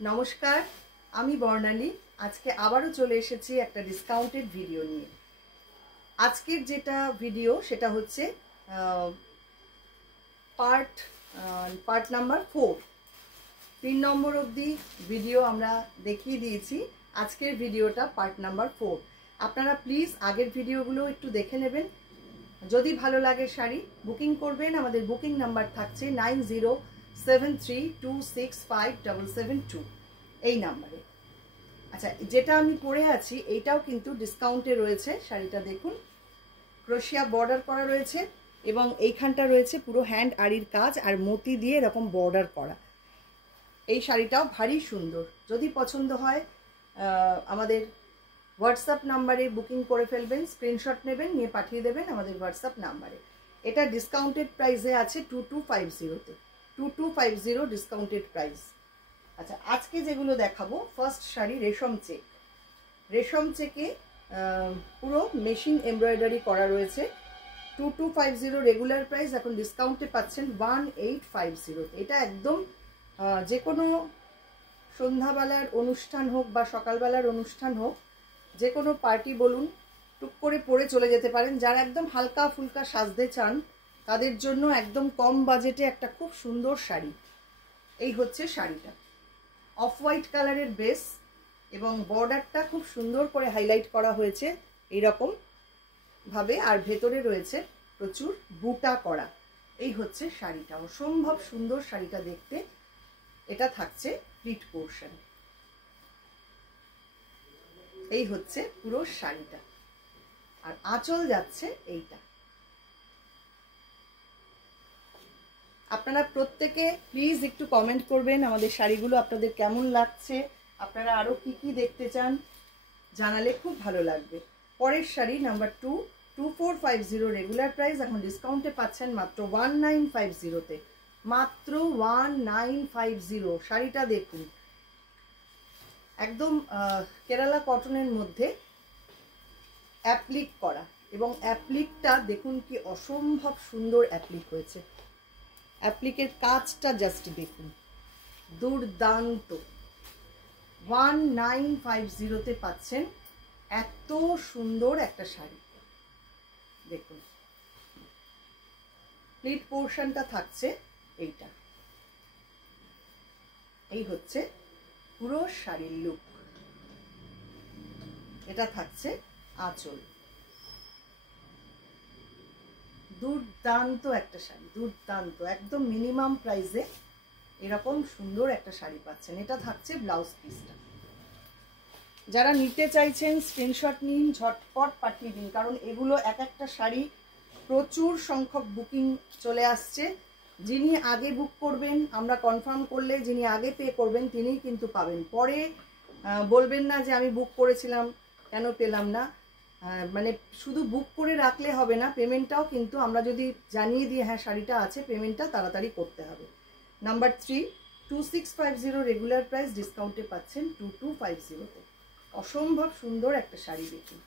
নমস্কার, আমি বর্ণালী। আজকে আবারও চলে এসেছি একটা ডিসকাউন্টেড ভিডিও নিয়ে। আজকের যেটা ভিডিও সেটা হচ্ছে পার্ট নাম্বার 4। 3 নম্বর অবধি ভিডিও আমরা দেখিয়ে দিয়েছি। আজকের ভিডিওটা পার্ট নাম্বার 4। আপনারা প্লিজ আগের ভিডিওগুলো একটু দেখে নেবেন। যদি ভালো লাগে শাড়ি বুকিং করবেন। আমাদের বুকিং নাম্বার থাকছে 9073265772 এই নাম্বারে। আচ্ছা, যেটা আমি পরে আছি এইটাও কিন্তু ডিসকাউন্টে রয়েছে। শাড়িটা দেখুন, ক্রোশিয়া বর্ডার করা রয়েছে এবং এইখানটা রয়েছে পুরো হ্যান্ড আরির কাজ আর মতি দিয়ে এরকম বর্ডার করা। এই শাড়িটাও ভারী সুন্দর। যদি পছন্দ হয় আমাদের হোয়াটসঅ্যাপ নাম্বারে বুকিং করে ফেলবেন, স্ক্রিনশট নেবেন, নিয়ে পাঠিয়ে দেবেন আমাদের হোয়াটসঅ্যাপ নাম্বারে। এটা ডিসকাউন্টেড প্রাইসে আছে 2250-তে। 2250 ডিসকাউন্টেড প্রাইস। আচ্ছা, আজকে যেগুলো দেখাবো, ফার্স্ট শাড়ি রেশম চেক। রেশম চেকে পুরো মেশিন এমব্রয়ডারি করা রয়েছে। 2250 রেগুলার প্রাইস, এখন ডিসকাউন্টে পাচ্ছেন 1850। এটা একদম যে কোনো সন্ধ্যাবেলার অনুষ্ঠান হোক বা সকালবেলার অনুষ্ঠান হোক, যে কোনো পার্টি বলুন, টুক করে পরে চলে যেতে পারেন। যারা একদম হালকা ফুলকা সাজতে চান তাদের জন্য একদম কম বাজেটে একটা খুব সুন্দর শাড়ি। এই হচ্ছে শাড়িটা, অফ হোয়াইট কালারের বেস এবং বর্ডারটা খুব সুন্দর করে হাইলাইট করা হয়েছে এইরকম ভাবে, আর ভেতরে রয়েছে প্রচুর বুটা করা। এই হচ্ছে শাড়িটা, অসম্ভব সুন্দর শাড়িটা দেখতে। এটা থাকছে প্লিট পোর্শন। এই হচ্ছে পুরো শাড়িটা, আর আঁচল যাচ্ছে এইটা। আপনারা প্রত্যেকে প্লিজ একটু কমেন্ট করবেন আমাদের শাড়িগুলো আপনাদের কেমন লাগছে, আপনারা আরো কি কি দেখতে চান জানালে খুব ভালো লাগবে। পরের শাড়ি নাম্বার 2, 2450 রেগুলার প্রাইস, এখন ডিসকাউন্টে পাচ্ছেন মাত্র 1950-তে। মাত্র 1950। শাড়িটা দেখুন, একদম কেরালা কটনের মধ্যে অ্যাপ্লিক করা, এবং অ্যাপ্লিকটা দেখুন কি অসম্ভব সুন্দর অ্যাপ্লিক হয়েছে। অ্যাপ্লিকের কাজটা জাস্ট দেখুন, দুর্দান্ত। 1950-তে পাচ্ছেন এত সুন্দর একটা শাড়ি। দেখুন, প্লিট পোর্শনটা থাকছে এইটা। এই হচ্ছে পুরো শাড়ির লুক। এটা থাকছে আঁচল। দুর্দান্ত একটা শাড়ি, দুর্দান্ত। একদম মিনিমাম প্রাইসে এরকম সুন্দর একটা শাড়ি পাচ্ছেন। এটা থাকছে ব্লাউজ পিসটা। যারা নিতে চাইছেন স্ক্রিনশট নিন, ঝটপট পাঠিয়ে দিন, কারণ এগুলো এক একটা শাড়ি প্রচুর সংখ্যক বুকিং চলে আসছে। যিনি আগে বুক করবেন, আমরা কনফার্ম করলে যিনি আগে পে করবেন তিনিই কিন্তু পাবেন। পরে বলবেন না যে আমি বুক করেছিলাম কেন পেলাম না। মানে শুধু বুক করে রাখলে হবে না, পেমেন্টটাও কিন্তু আমরা যদি জানিয়ে দিই হ্যাঁ শাড়িটা আছে, পেমেন্টটা তাড়াতাড়ি করতে হবে। নাম্বার 3, 2650 রেগুলার প্রাইস, ডিসকাউন্টে পাচ্ছেন 2250-তে। অসম্ভব সুন্দর একটা শাড়ি দেখুন,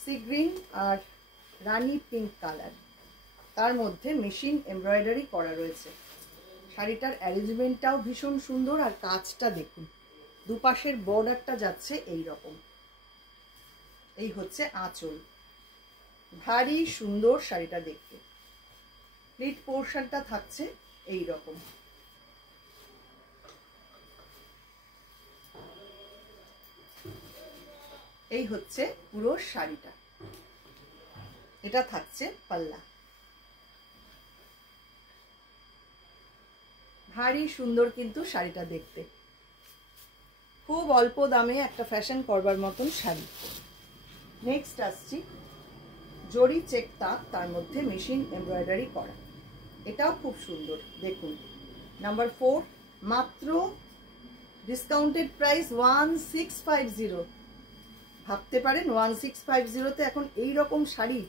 সি গ্রিন আর রানী পিঙ্ক কালার, তার মধ্যে মেশিন এমব্রয়ডারি করা রয়েছে। শাড়িটার অ্যারেঞ্জমেন্টটাও ভীষণ সুন্দর, আর কাজটা দেখুন, দুপাশের বর্ডারটা যাচ্ছে এই রকম। এই হচ্ছে আঁচল। ভারী সুন্দর শাড়িটা দেখতে। প্লিট পোর্শনটা থাকছে এই রকম। এই হচ্ছে পুরো শাড়িটা। এটা থাকছে পাল্লা। ভারী সুন্দর কিন্তু শাড়িটা দেখতে, খুব অল্প দামে একটা ফ্যাশন করবার মতন শাড়ি। নেক্সট আসছি জরি চেক তাক, তার মধ্যে মেশিন এমব্রয়ডারি করা। এটাও খুব সুন্দর দেখুন। নাম্বার 4, মাত্র ডিসকাউন্টেড প্রাইস 1650। ভাবতে পারেন 1650-তে এখন এই রকম sari.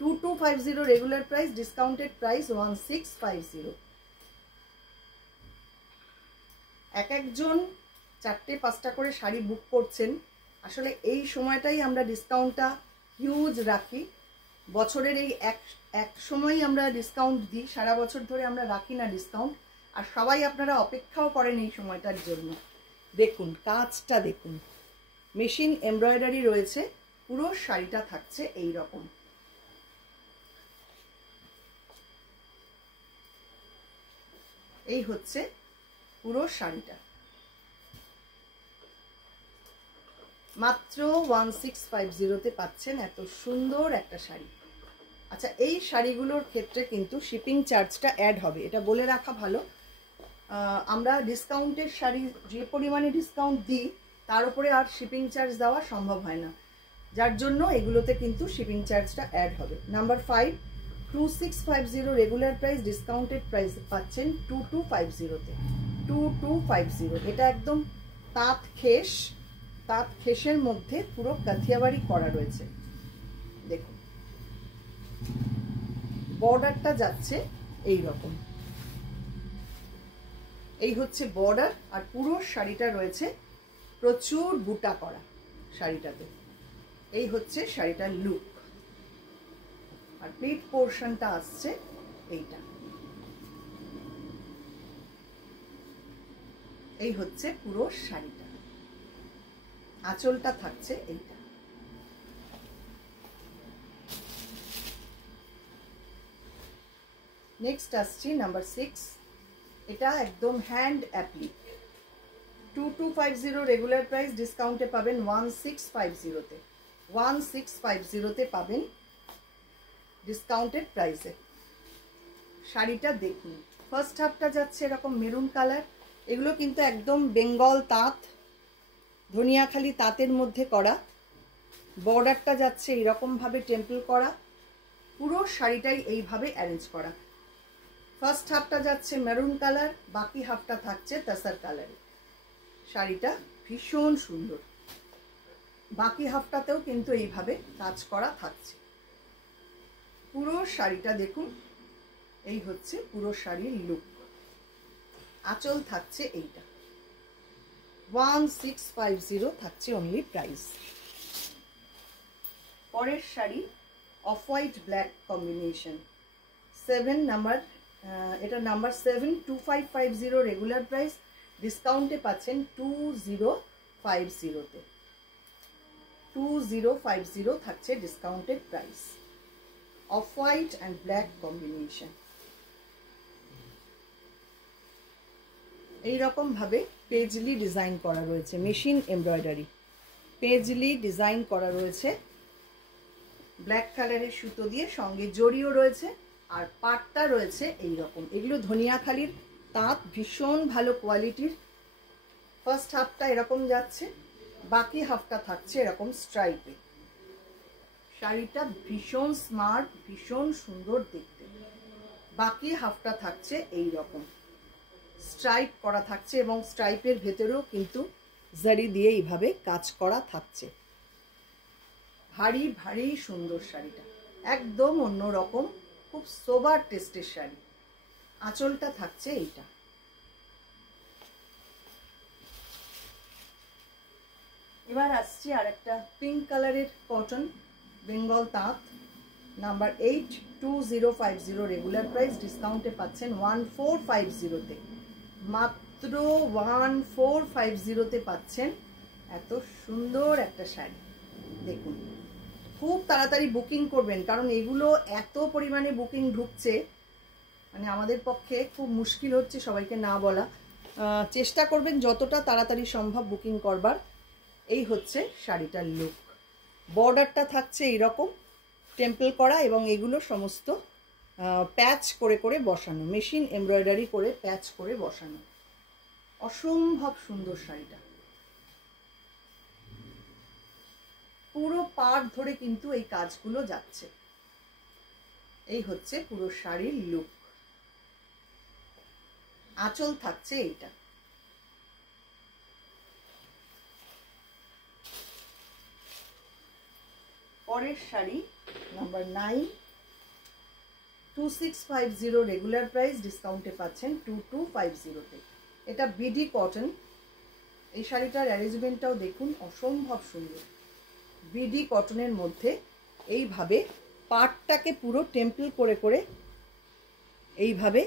2250 regular price, discounted price 1650। এক একজন 4-5টা করে শাড়ি বুক করছেন। আসলে এই সময়টাই আমরা ডিসকাউন্টটা হিউজ রাখি। বছরের এই এক সময়ই আমরা ডিসকাউন্ট দিই, সারা বছর ধরে আমরা রাখি না ডিসকাউন্ট। আর সবাই আপনারা অপেক্ষাও করেন এই সময়টার জন্য। দেখুন কাজটা দেখুন, মেশিন এমব্রয়ডারি রয়েছে, পুরো শাড়িটা থাকছে এই রকম। এই হচ্ছে পুরো শাড়িটা, মাত্র 1650-তে পাচ্ছেন এত সুন্দর একটা শাড়ি। আচ্ছা, এই শাড়িগুলোর ক্ষেত্রে কিন্তু শিপিং চার্জটা অ্যাড হবে, এটা বলে রাখা ভালো। আমরা ডিসকাউন্টের শাড়ি যে পরিমাণে ডিসকাউন্ট দিই তার উপরে আর শিপিং চার্জ দেওয়া সম্ভব হয় না, যার জন্য এগুলোতে কিন্তু শিপিং চার্জটা অ্যাড হবে। Number 5, 2650 regular price, discounted price পাচ্ছেন 2250-তে। 2250, এটা একদম তাঁত খেসের মধ্যে পুরো কাথিয়াবাড়ি করা রয়েছে। দেখুন বর্ডারটা যাচ্ছে এই রকম, এই হচ্ছে বর্ডার, আর পুরো শাড়িটা রয়েছে প্রচুর বুটা করা শাড়িটাতে। এই হচ্ছে শাড়িটার লুক, আর প্লেট পোর্শনটা আসছে এইটা। এই হচ্ছে পুরো শাড়িটা, আঁচলটা থাকছে এইটা। নেক্সট আসছি নাম্বার 6, এটা একদম হ্যান্ড অ্যাপ্লিক। 2250 রেগুলার প্রাইস, ডিসকাউন্টে পাবেন 1650-তে। 1650-তে পাবেন ডিসকাউন্টেড প্রাইসে। শাড়িটা দেখুন, ফার্স্ট হাফটা যাচ্ছে এরকম মেরুন কালার, এগুলো কিন্তু একদম বেঙ্গল তাঁত, ধনিয়াখালি তাঁতের মধ্যে করা। বর্ডারটা যাচ্ছে এইরকমভাবে টেম্পল করা, পুরো শাড়িটাই এইভাবে অ্যারেঞ্জ করা। ফার্স্ট হাফটা যাচ্ছে মেরুন কালার, বাকি হাফটা থাকছে তাসার কালারে। শাড়িটা ভীষণ সুন্দর, বাকি হাফটাতেও কিন্তু এইভাবে কাজ করা থাকছে। পুরো শাড়িটা দেখুন, এই হচ্ছে পুরো শাড়ির লুক। আঁচল থাকছে এইটা, 1650 থাকছে অনলি প্রাইস। পরের sari off white black combination, 7 number, এটা নাম্বার 7, 2550 রেগুলার প্রাইস, ডিসকাউন্টে পাচ্ছেন 2050-তে। 2050 থাকছে discounted price, off white and black combination. এইরকম ভাবে পেজলি ডিজাইন করা রয়েছে, মেশিন এমব্রয়ডারি পেজলি ডিজাইন করা রয়েছে, ব্ল্যাক কালারের সুতো দিয়ে, সঙ্গে জড়িও রয়েছে, আর পাটটা রয়েছে এই রকম। এগুলো ধনিয়াখালির তাঁত, ভীষণ ভালো কোয়ালিটির। ফার্স্ট হাফটা এরকম যাচ্ছে, বাকি হাফটা থাকছে এরকম স্ট্রাইপে। শাড়িটা ভীষণ স্মার্ট, ভীষণ সুন্দর দেখতে। বাকি হাফটা থাকছে এই রকম স্ট্রাইপ করা থাকছে, এবং স্ট্রাইপের ভেতরেও কিন্তু জারি দিয়ে এইভাবে কাজ করা থাকছে। ভারী ভারী সুন্দর শাড়িটা, একদম অন্যরকম, খুব সোবার টেস্টের শাড়ি। আঁচলটা থাকছে এইটা। এবার আসছি আর একটা পিঙ্ক কালারের কটন বেঙ্গল তাঁত, নাম্বার 8, 2050 রেগুলার প্রাইস, ডিসকাউন্টে পাচ্ছেন 1450-তে। মাত্র 1450-তে পাচ্ছেন এত সুন্দর একটা শাড়ি। দেখুন খুব তাড়াতাড়ি বুকিং করবেন, কারণ এগুলো এত পরিমাণে বুকিং ঢুকছে, মানে আমাদের পক্ষে খুব মুশকিল হচ্ছে সবাইকে না বলা। চেষ্টা করবেন যতটা তাড়াতাড়ি সম্ভব বুকিং করবার। এই হচ্ছে শাড়িটার লুক, বর্ডারটা থাকছে এইরকম টেম্পল করা, এবং এগুলো সমস্ত প্যাচ করে করে বসানো, মেশিন এমব্রয়ডারি করে প্যাচ করে বসানো। অসম্ভব সুন্দর শাড়িটা, পুরো পাড় ধরে কিন্তু এই কাজগুলো যাচ্ছে। এই হচ্ছে পুরো শাড়ির লুক, আঁচল থাকছে এইটা। পরের শাড়ি নাম্বার 9, 2650 রেগুলার প্রাইস, ডিসকাউন্টে পাচ্ছেন 2250-তে। এটা বিডি কটন। এই শাড়িটার অ্যারেঞ্জমেন্টটাও দেখুন, অসম্ভব সুন্দর। বিডি কটনের মধ্যে এইভাবে পাটটাকে পুরো টেম্পল করে করে এইভাবে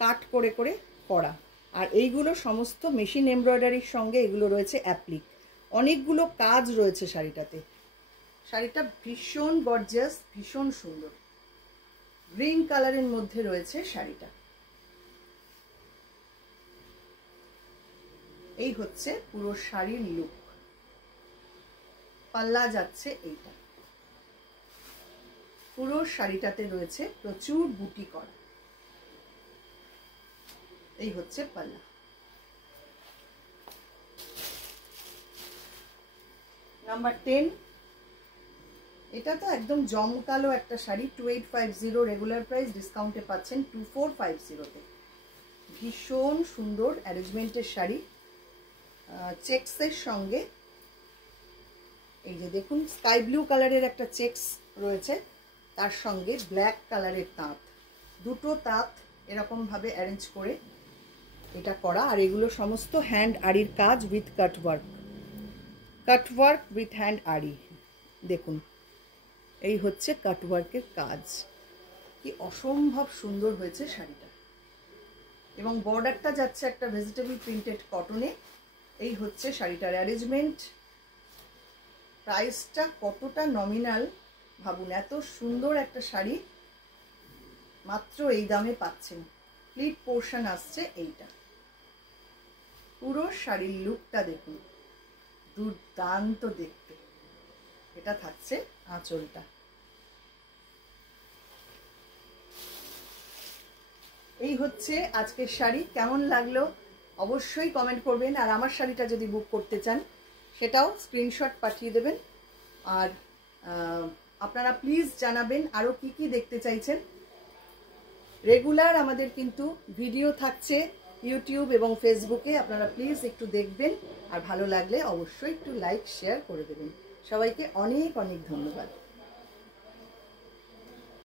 কাট করে করে করা, আর এইগুলো সমস্ত মেশিন এমব্রয়ডারির সঙ্গে এগুলো রয়েছে অ্যাপ্লিক, অনেকগুলো কাজ রয়েছে শাড়িটাতে। শাড়িটা ভীষণ গর্জিয়াস, ভীষণ সুন্দর, গ্রিন কালারের মধ্যে রয়েছে শাড়িটা। এই হচ্ছে পুরো শাড়ির লুক। পাল্লা যাচ্ছে এইটা। পুরো শাড়িটাতে রয়েছে প্রচুর বুটি করা। এই হচ্ছে পাল্লা। নাম্বার 10, এটা তো একদম জমকালো একটা শাড়ি। 2850 রেগুলার প্রাইস, ডিসকাউন্টে পাচ্ছেন 2450-তে। ভীষণ সুন্দর অ্যারেঞ্জমেন্টের শাড়ি, চেকসের সঙ্গে এই যে দেখুন স্কাই ব্লু কালারের একটা চেকস রয়েছে, তার সঙ্গে ব্ল্যাক কালারের তাঁত, দুটো তাঁত এরকম ভাবে অ্যারেঞ্জ করে এটা করা। আর এগুলো সমস্ত হ্যান্ড আড়ির কাজ with cutwork, cutwork with hand আড়ি। দেখুন এই হচ্ছে কাটওয়ার্কের কাজ, কি অসম্ভব সুন্দর হয়েছে শাড়িটা। এবং বর্ডারটা যাচ্ছে একটা ভেজিটেবল প্রিন্টেড কটনে। এই হচ্ছে শাড়িটার অ্যারেঞ্জমেন্ট। প্রাইসটা কতটা নমিনাল ভাবুন, এত সুন্দর একটা শাড়ি মাত্র এই দামে পাচ্ছেন। প্লিট পোর্শন আসছে এইটা। পুরো শাড়ির লুকটা দেখুন, দুর্দান্ত দেখতে। এটা থাকছে আঁচলটা। এই হচ্ছে আজকের শাড়ি। কেমন লাগলো অবশ্যই কমেন্ট করবেন। আর আমার শাড়িটা যদি বুক করতে চান সেটাও স্ক্রিনশট পাঠিয়ে দেবেন। আর আপনারা প্লিজ জানাবেন আরও কি কি দেখতে চাইছেন। রেগুলার আমাদের কিন্তু ভিডিও থাকছে ইউটিউব এবং ফেসবুকে, আপনারা প্লিজ একটু দেখবেন। আর ভালো লাগলে অবশ্যই একটু লাইক শেয়ার করে দেবেন। সবাইকে অনেক অনেক ধন্যবাদ।